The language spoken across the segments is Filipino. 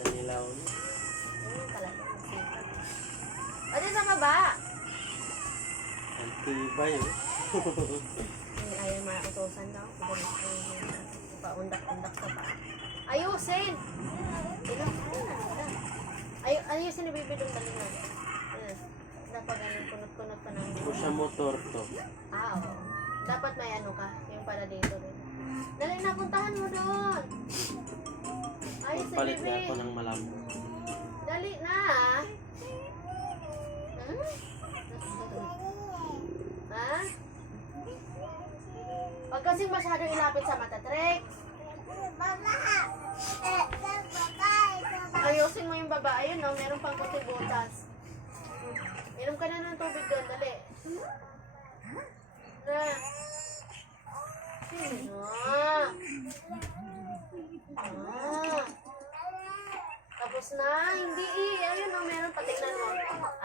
Nanilaw na. Ayun talaga, masipag. O, din sa baba. Ang tibay eh. Ayaw mautosan daw. Paundak-undak ka pa. Ayusin! Ayusin ni Bibi doon dali nga. Dapat ganun, kunot-kunot pa ng... Ito siya motor to. Oo. Dapat may ano ka, yung pala dito rin. Dali na, puntahan mo doon. Ayos si Palit Bibi. na ako ng malambo. Dali na. Ha? Huwag kasing masyadong ilapit sa mata, Trex. Ayusin mo yung baba. Ayun, no? Meron pang kunti butas. Inom ka na ng tubig doon. Dali. Na. Tapos na. Hindi Ayun, no? Meron. Patignan mo.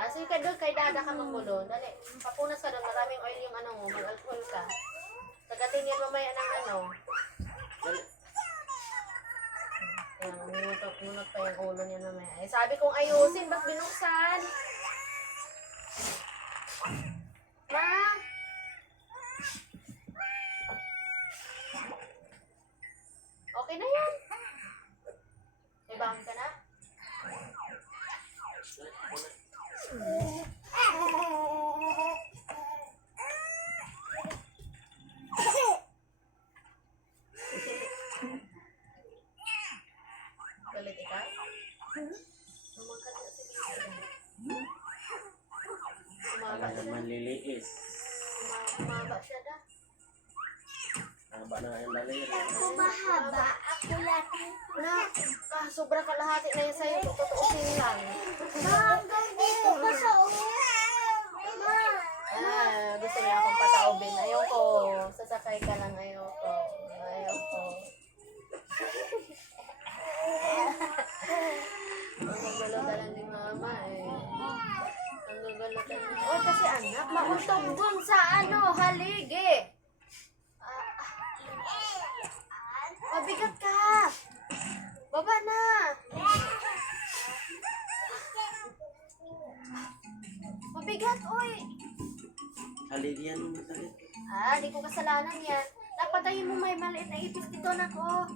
Sige ka doon. Kay Dada ka magulo. Dali. Papunas ka doon. Maraming oil yung ano mo. Mag-alcohol ka. Tagatin yan mamaya ng ano. Dali. Nunot pa yung ulo niya mamaya. Eh, sabi kong ayusin. Ba't binuksan? Ma? Okay na yan. May bangon ka na? Galit ikaw? Umangkat na si Bibi. Wala naman liliis. Umaba siya da. Haba na yung daliri. Ako mahaba, ako laki. Sobra kalahati na yun sa'yo. Tutuusin lang. Hanggang dito pa sa ulo. Gusto niya akong pataubin. Ayoko. Sasakay ka lang. Ayoko. Ang gugulo ka lang ni mama eh. Ang gugulo ka lang. Oh, kasi anak, mauntog dun sa haligi. Mabigat ka. Baba na. Mabigat, oy. Haligyan mo masakit. Di ko kasalanan yan. Napatayin mo may maliit na ipis dito, nako.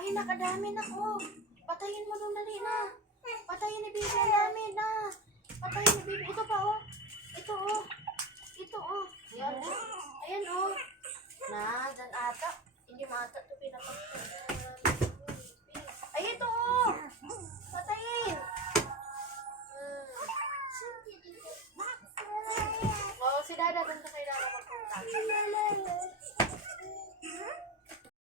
Ay, nakadami na ko. Patayin mo nung dali na. Patayin ni Bibi, ang dami na. Patayin ni Bibi. Ito pa, oh. Ito, oh. Ito, oh. Ayan, oh. Ayan, oh. Dyan ata. Hindi mata ito pinapagpapag. Ay, ito, oh. Patayin. Oh, si Dada, doon ka kay Dada magpunta.